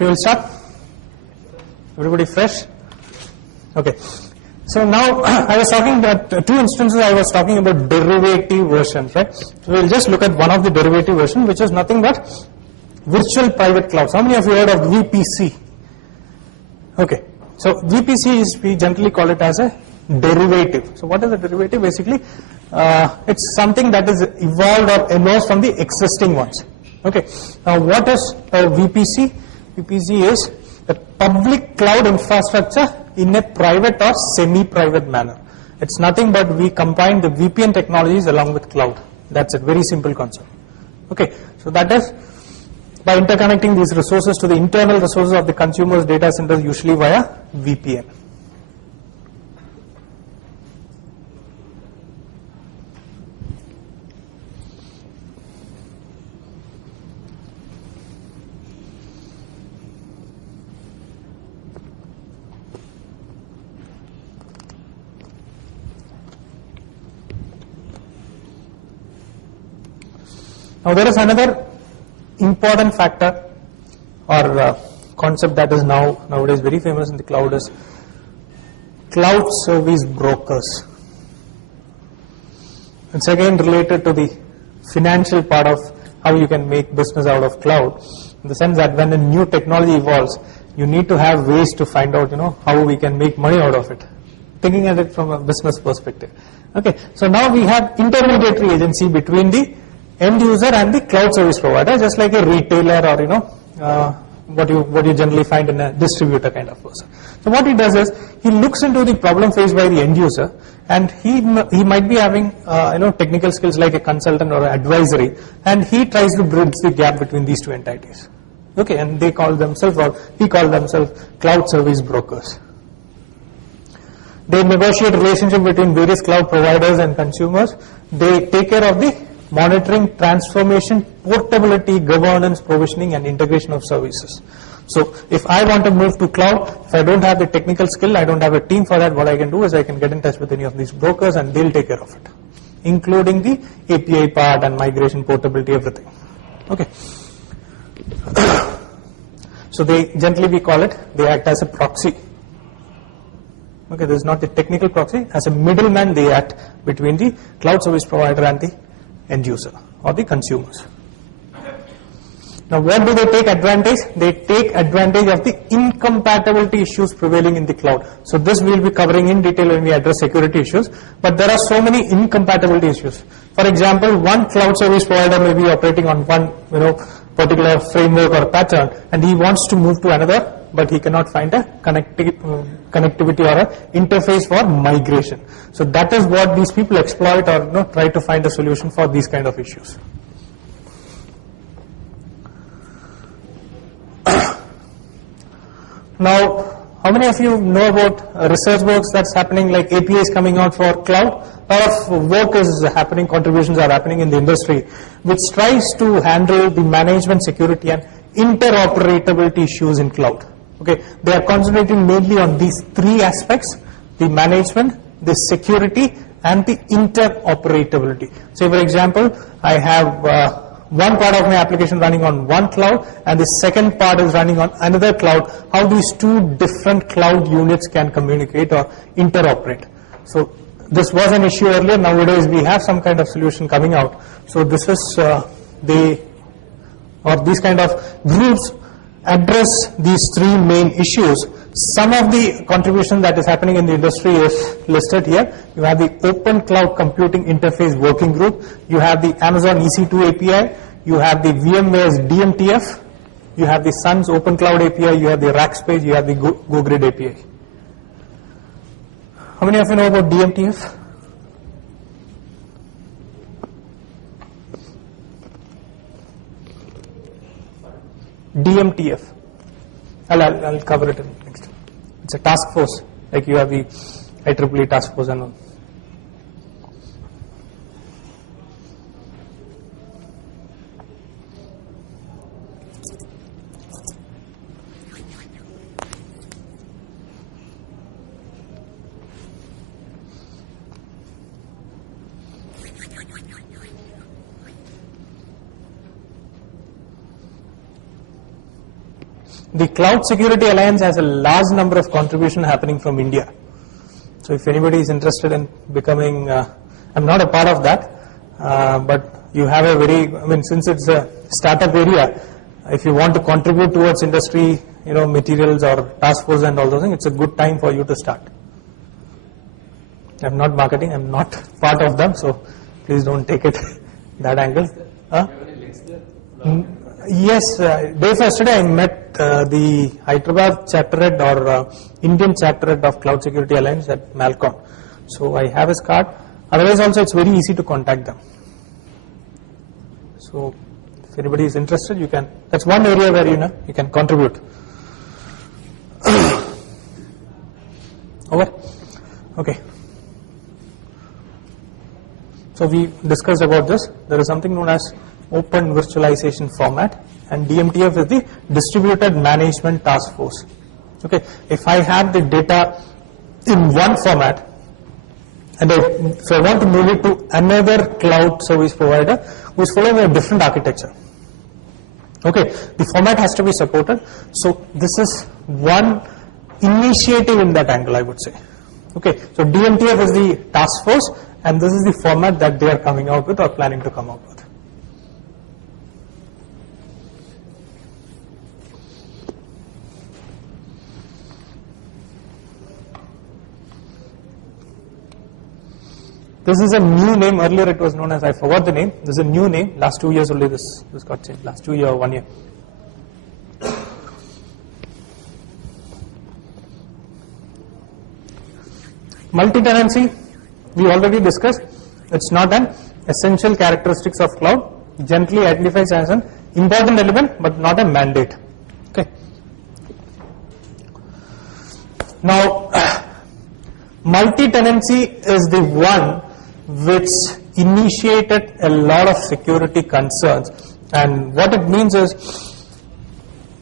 Okay, we'll start. Everybody fresh? Okay. So now I was talking about two instances. I was talking about derivative versions, right? So we'll just look at one of the derivative version, which is nothing but virtual private clouds. How many of you heard of VPC? Okay. So VPC is, we generally call it as a derivative. So what is a derivative? Basically, it's something that is evolved or emerged from the existing ones. Okay. Now what is a VPC? VPC is a public cloud infrastructure in a private or semi-private manner. It's nothing but we combine the VPN technologies along with cloud. That's a very simple concept. Okay. So that is by interconnecting these resources to the internal resources of the consumer's data centers, usually via VPN. Now there is another important factor or concept that is nowadays very famous in the cloud is cloud service brokers. It's again related to the financial part of how you can make business out of cloud, in the sense that when a new technology evolves, you need to have ways to find out, how we can make money out of it, thinking at it from a business perspective. Okay, so now we have intermediary agency between the end user and the cloud service provider, just like a retailer or what you generally find in a distributor kind of person. So what he does is he looks into the problem faced by the end user, and he might be having technical skills like a consultant or advisory, and he tries to bridge the gap between these two entities. Okay, and they call themselves, or he calls themselves, cloud service brokers. They negotiate relationship between various cloud providers and consumers. They take care of the monitoring, transformation, portability, governance, provisioning, and integration of services. So if I want to move to cloud, if I don't have the technical skill, I don't have a team for that, what I can do is I can get in touch with any of these brokers and they'll take care of it, including the API part and migration, portability, everything. Okay. So they generally, we call it, they act as a proxy. Okay, this is not the technical proxy. As a middleman, they act between the cloud service provider and the end user or the consumers. Now what do they take advantage? They take advantage of the incompatibility issues prevailing in the cloud. So this we will be covering in detail when we address security issues, but there are so many incompatibility issues. For example, one cloud service provider may be operating on one particular framework or pattern, and he wants to move to another, but he cannot find a connectivity or a interface for migration. So that is what these people exploit or try to find a solution for these kind of issues. Now, how many of you know about research works that's happening, like APIs coming out for cloud? A lot of work is happening, contributions are happening in the industry, which tries to handle the management, security, and interoperability issues in cloud. Okay, they are concentrating mainly on these three aspects: the management, the security, and the interoperability. So for example, I have one part of my application running on one cloud and the second part is running on another cloud. How these two different cloud units can communicate or interoperate. So this was an issue earlier. Nowadays we have some kind of solution coming out. So this is these kind of groups address these three main issues. Some of the contribution that is happening in the industry is listed here. You have the Open Cloud Computing Interface Working Group. You have the Amazon EC2 API. You have the VMware's DMTF. You have the Sun's Open Cloud API. You have the Rackspace. You have the GoGrid API. How many of you know about DMTF? DMTF. I'll cover it in next. It's a task force, like you have the IEEE task force and all. the Cloud Security Alliance has a large number of contribution happening from India. So if anybody is interested in becoming, I'm not a part of that, but you have a very, I mean, since it's a startup area, if you want to contribute towards industry, materials or task force and all those things, it's a good time for you to start. I'm not marketing, I'm not part of them, so please don't take it that angle. Yes, day for yesterday I met the Hyderabad chapter head or Indian chapter head of Cloud Security Alliance at Malcolm. So I have his card. Otherwise also it's very easy to contact them. So if anybody is interested, you can, that's one area where you can contribute. Over? Okay. So we discussed about this. There is something known as Open Virtualization Format, and DMTF is the Distributed Management Task Force. Okay, if I have the data in one format, and if I want to move it to another cloud service provider who is following a different architecture, okay, the format has to be supported. So this is one initiative in that angle, I would say. Okay, so DMTF is the task force, and this is the format that they are coming out with or planning to come out with. This is a new name. Earlier it was known as, I forgot the name. This is a new name. Last 2 years only this got changed. Last 2 years or 1 year. Multi-tenancy, we already discussed. It's not an essential characteristics of cloud. Generally identifies as an important element, but not a mandate. Okay. Now, multi-tenancy is the one which initiated a lot of security concerns, and what it means is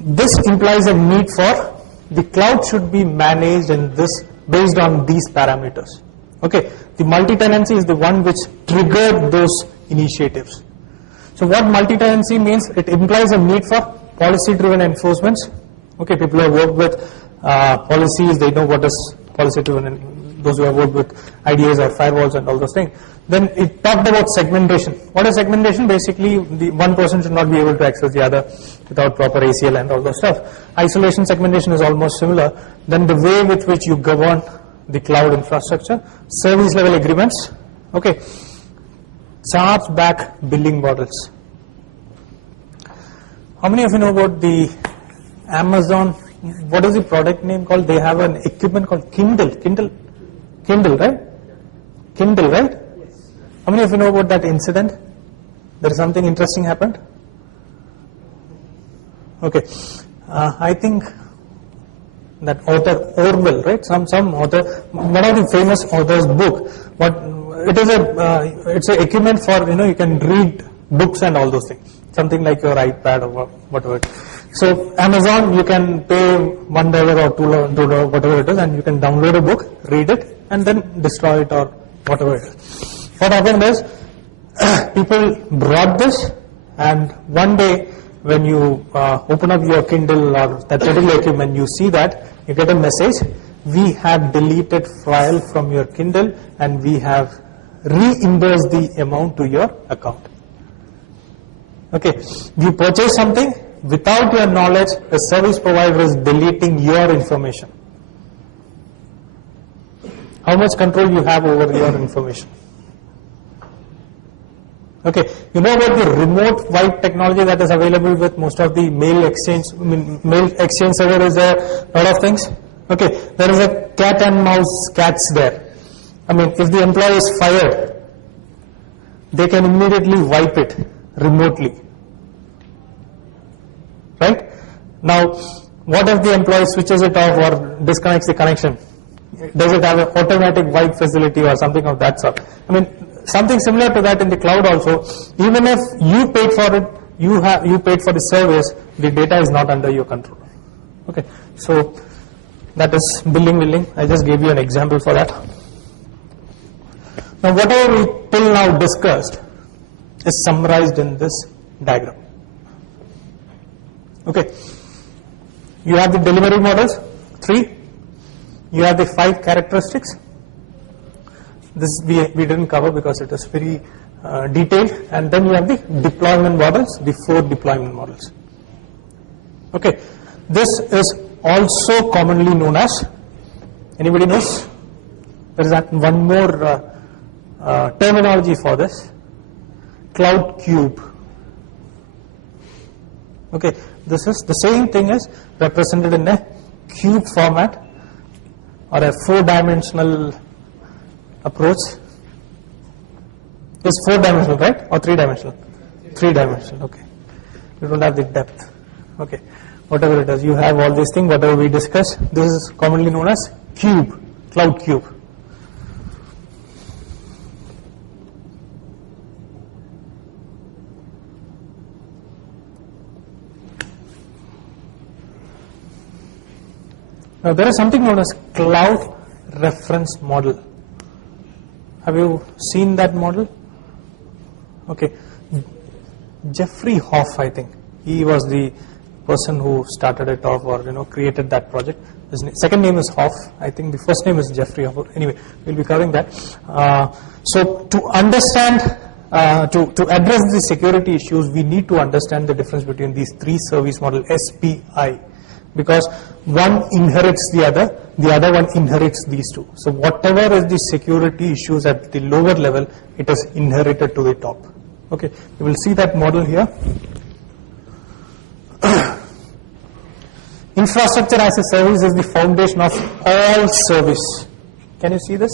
this implies a need for the cloud should be managed in this based on these parameters. Okay, the multi-tenancy is the one which triggered those initiatives. So what multi-tenancy means, it implies a need for policy-driven enforcements. Okay, people who have worked with policies, they know what is policy-driven. Those who have worked with IDAs or firewalls and all those things. Then it talked about segmentation. What is segmentation? Basically, the one person should not be able to access the other without proper ACL and all those stuff. Isolation segmentation is almost similar. Then the way with which you govern the cloud infrastructure, service level agreements, okay, charge back billing models. How many of you know about the Amazon? What is the product name called? They have an equipment called Kindle, right? Kindle, right? Yes. How many of you know about that incident? There is something interesting happened? Okay. I think that author Orwell, right? Some author, one of the famous author's book. But it is it's an equipment for, you can read books and all those things. Something like your iPad or whatever. So Amazon, you can pay $1 or $2, whatever it is, and you can download a book, read it, and then destroy it or whatever it is. What happened is, people brought this, and one day when you open up your Kindle or that particular equipment, you see that, you get a message, we have deleted file from your Kindle and we have reimbursed the amount to your account. Okay, you purchase something, without your knowledge, the service provider is deleting your information. How much control you have over your information? Okay, you know about the remote wipe technology that is available with most of the mail exchange server is there, a lot of things. Okay, there is a cat and mouse cats there. I mean, if the employee is fired, they can immediately wipe it remotely. Right? Now, what if the employee switches it off or disconnects the connection? Does it have an automatic wipe facility or something of that sort? I mean, something similar to that in the cloud also. Even if you paid for it, you paid for the service, the data is not under your control. Okay, so that is billing. I just gave you an example for that. Now, whatever we till now discussed is summarized in this diagram. Okay, You have the delivery models, 3. You have the 5 characteristics. This we didn't cover because it is very detailed. And then you have the deployment models, the 4 deployment models. Okay, this is also commonly known as, anybody knows? There is one more terminology for this, cloud cube. Okay, this is the same thing as represented in a cube format or a 4-dimensional approach. It's 4-dimensional, right? Or 3-dimensional? 3-dimensional, okay. You don't have the depth. Okay, whatever it is, you have all these things, whatever we discuss. This is commonly known as cube, cloud cube. Now there is something known as cloud reference model. Have you seen that model? Okay, Jeffrey Hoff, I think he was the person who started it off, or created that project. His second name is Hoff. I think the first name is Jeffrey Hoff. Anyway, we'll be covering that. So to understand, to address the security issues, we need to understand the difference between these 3 service model, SPI. Because one inherits the other one inherits these 2. So whatever is the security issues at the lower level, it is inherited to the top. Okay, you will see that model here. Infrastructure as a service is the foundation of all service. Can you see this?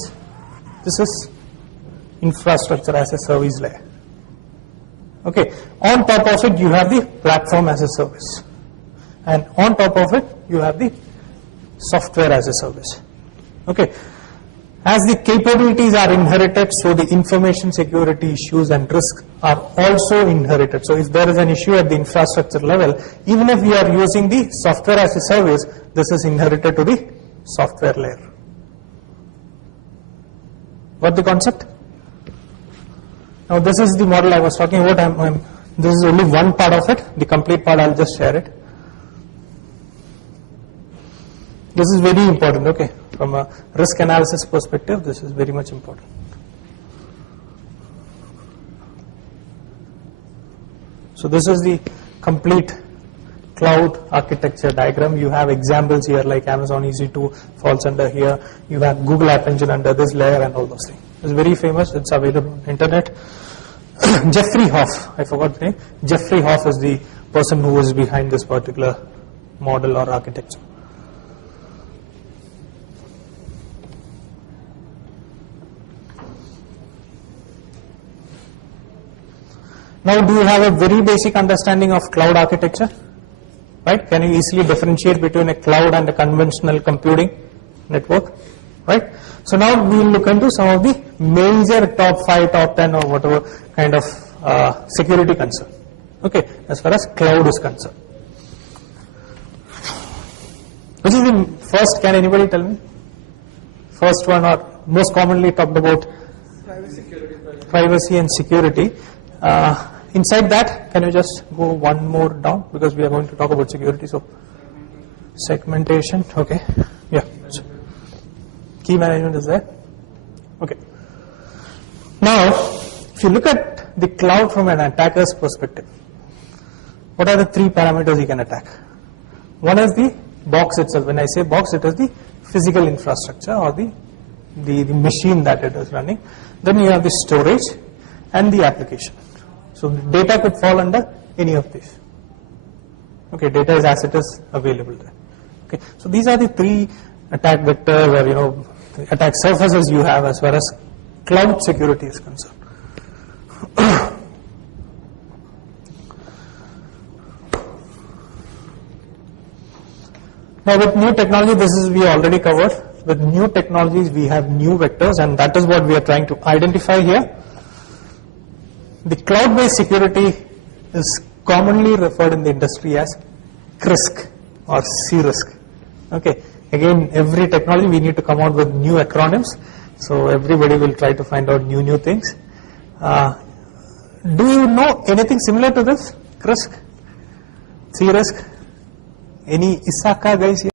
This is infrastructure as a service layer. Okay, on top of it you have the platform as a service. And on top of it, you have the software as a service. Okay. As the capabilities are inherited, so the information security issues and risks are also inherited. So if there is an issue at the infrastructure level, even if we are using the software as a service, this is inherited to the software layer. What the concept? Now this is the model I was talking about. This is only one part of it. The complete part I'll just share it. This is very important, okay. From a risk analysis perspective, this is very much important. So this is the complete cloud architecture diagram. You have examples here like Amazon EC2 falls under here. You have Google App Engine under this layer and all those things. It's very famous. It's available on internet. Jeffrey Hoff, I forgot the name. Jeffrey Hoff is the person who is behind this particular model or architecture. Now, do you have a very basic understanding of cloud architecture? Right? Can you easily differentiate between a cloud and a conventional computing network? Right? So now we will look into some of the major top 5, top 10 or whatever kind of security concern. Okay, as far as cloud is concerned. Which is the first, can anybody tell me? First one, or most commonly talked about? Privacy and security. Inside that, can you just go one more down, because we are going to talk about security. So segmentation, okay, yeah. So, key management is there. Okay. Now, if you look at the cloud from an attacker's perspective, what are the 3 parameters he can attack? One is the box itself. When I say box, it is the physical infrastructure or the machine that it is running. Then you have the storage and the application. So data could fall under any of these. Okay, data is as it is available there. Okay, so these are the 3 attack vectors, or attack surfaces you have as far as cloud security is concerned. Now with new technology, this is we already covered. With new technologies, we have new vectors, and that is what we are trying to identify here. The cloud-based security is commonly referred in the industry as CRISC or C-RISC. Okay, again, every technology we need to come out with new acronyms, so everybody will try to find out new things. Do you know anything similar to this? CRISC, C-RISC? Any Isaka guys here?